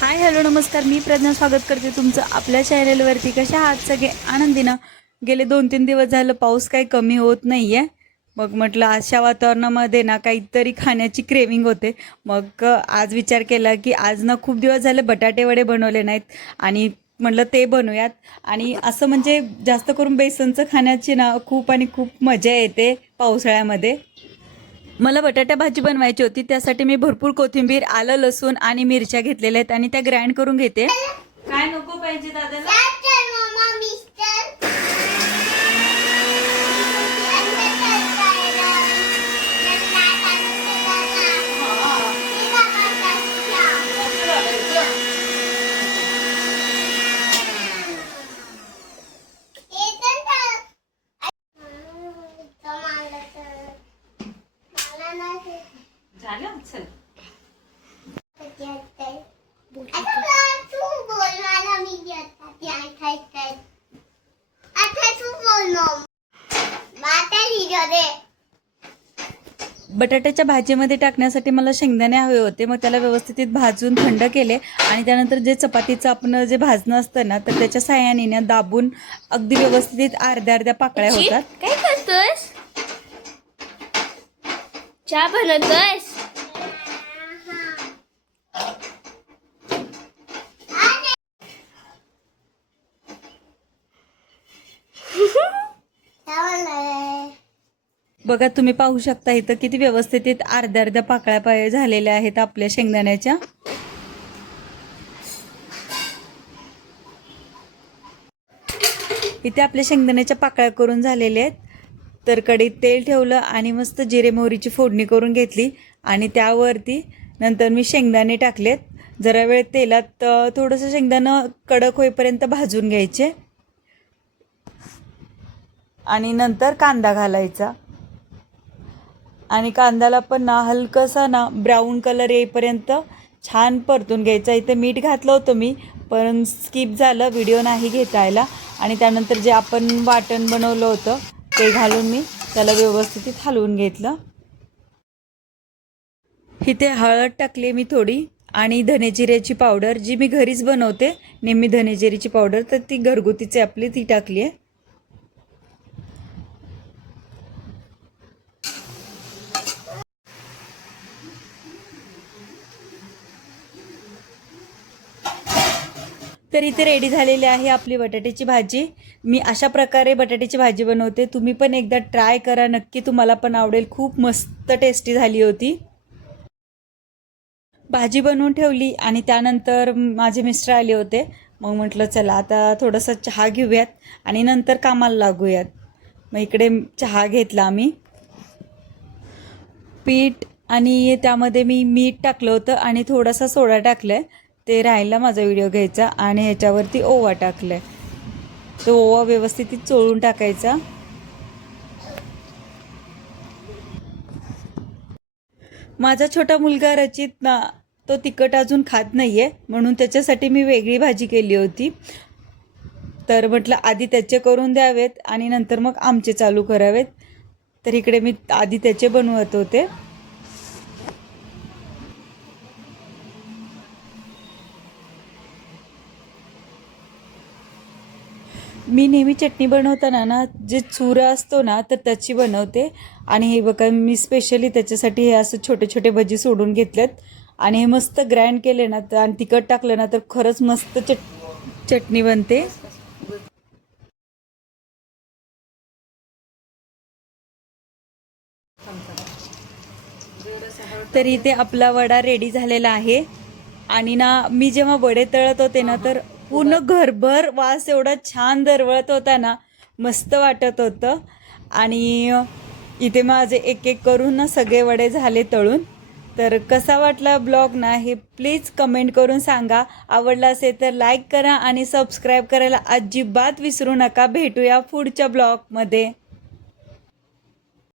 Hi hello नमस्कार, मी प्रज्ञा स्वागत करते तुमचं आपल्या चॅनलवरती। कशा आहात सगळे? आनंदीनं गेले 2-3 दिवस झालं पाऊस काही कमी होत नाही आहे। मग म्हटलं अशा वातावरणामध्ये ना काहीतरी खाण्याची क्रेविंग होते। मग आज विचार केला की आज ना खूप दिवस झाले बटाटे वडे बनवले नाहीत आणि म्हटलं ते बनवूयात। आणि असं म्हणजे जास्त करून बेसनचं खाण्याची ना खूप आणि खूप मजा येते पावसाळ्यामध्ये। मला बटाटा भाजी बनवायची होती, त्यासाठी मी भरपूर कोथिंबीर, आलं, लसूण आणि मिरच्या घेतलेल्या आहेत आणि त्या ग्राइंड करून घेते। काय नको पाहिजे दादाला? झालं चल। बटाट्याच्या भाजीमध्ये टाकण्यासाठी मला शेंगदाणे हवे होते। मग त्याला व्यवस्थित भाजून थंड केले आणि त्यानंतर जे चपातीचं आपण जे भाजणं असतं ना, तर त्याच्या साहाय्याने ना दाबून अगदी व्यवस्थित अर्ध्या अर्ध्या पाकळ्या होतात। काय करतोयस? चहा बनवतोयस? बघा तुम्ही पाहू शकता इथं किती व्यवस्थित अर्ध्या अर्ध्या पाकळ्या झालेल्या आहेत आपल्या शेंगदाण्याच्या। इथे आपल्या शेंगदाण्याच्या पाकळ्या करून झालेल्या आहेत। तर कढईत तेल ठेवलं आणि मस्त जिरे मोहरीची फोडणी करून घेतली आणि त्यावरती नंतर मी शेंगदाणे टाकलेत। जरा वेळ तेलात थोडंसं शेंगदाणं कडक होईपर्यंत भाजून घ्यायचे आणि नंतर कांदा घालायचा आणि कांद्याला पण ना हलकसा ना ब्राऊन कलर येईपर्यंत छान परतून घ्यायचा। इथे मीठ घातलं होतं मी, पण स्किप झालं, व्हिडिओ नाही घेता आला। आणि त्यानंतर जे आपण वाटण बनवलं होतं ते घालून मी त्याला व्यवस्थित हलवून घेतलं। इथे हळद टाकली मी थोडी आणि धनेजिऱ्याची पावडर, जी मी घरीच बनवते नेहमी धनेजिऱ्याची पावडर, तर ती घरगुतीची आपली ती टाकली आहे। तर इथे रेडी झालेली आहे आपली बटाट्याची भाजी। मी अशा प्रकारे बटाट्याची भाजी बनवते, तुम्ही पण एकदा ट्राय करा, नक्की तुम्हाला पण आवडेल। खूप मस्त टेस्टी झाली होती। भाजी बनवून ठेवली आणि त्यानंतर माझे मिस्टर आले होते। मग म्हटलं चला आता थोडासा चहा घेऊयात आणि नंतर कामाला लागूयात। मग इकडे चहा घेतला आम्ही, पीठ आणि त्यामध्ये मी मीठ टाकलं होतं आणि थोडासा सोडा टाकलाय, ते राहिला माझा व्हिडिओ घ्यायचा। आणि ह्याच्यावरती ओवा टाकलाय, तो ओवा व्यवस्थित चोळून टाकायचा। माझा छोटा मुलगा रचित ना, तो तिखट अजून खात नाहीये, म्हणून त्याच्यासाठी मी वेगळी भाजी केली होती। तर म्हटलं आधी त्याचे करून द्यावेत आणि नंतर मग आमचे चालू करावेत। तर इकडे मी आधी त्याचे बनवत होते। मी नेहमी चटणी बनवताना ना जे चुरा असतो ना, तर त्याची बनवते। आणि हे बघा मी स्पेशली त्याच्यासाठी हे असं छोटे छोटे भजी सोडून घेतलेत आणि हे मस्त ग्राइंड केले ना तर आणि तिखट टाकलं ना तर खरंच मस्त चटणी बनते। तर इथे आपला वडा रेडी झालेला आहे आणि ना मी जेव्हा वडे तळत होते ना तर पूर्ण घरभर वास एवढा छान दरवळत होता ना, मस्त वाटत होतं। आणि इथे माझे एक एक करून ना सगळे वडे झाले तळून। तर कसा वाटला ब्लॉग ना हे प्लीज कमेंट करून सांगा। आवडला असेल तर लाईक करा आणि सबस्क्राईब करायला अजिबात विसरू नका। भेटूया पुढच्या ब्लॉगमध्ये।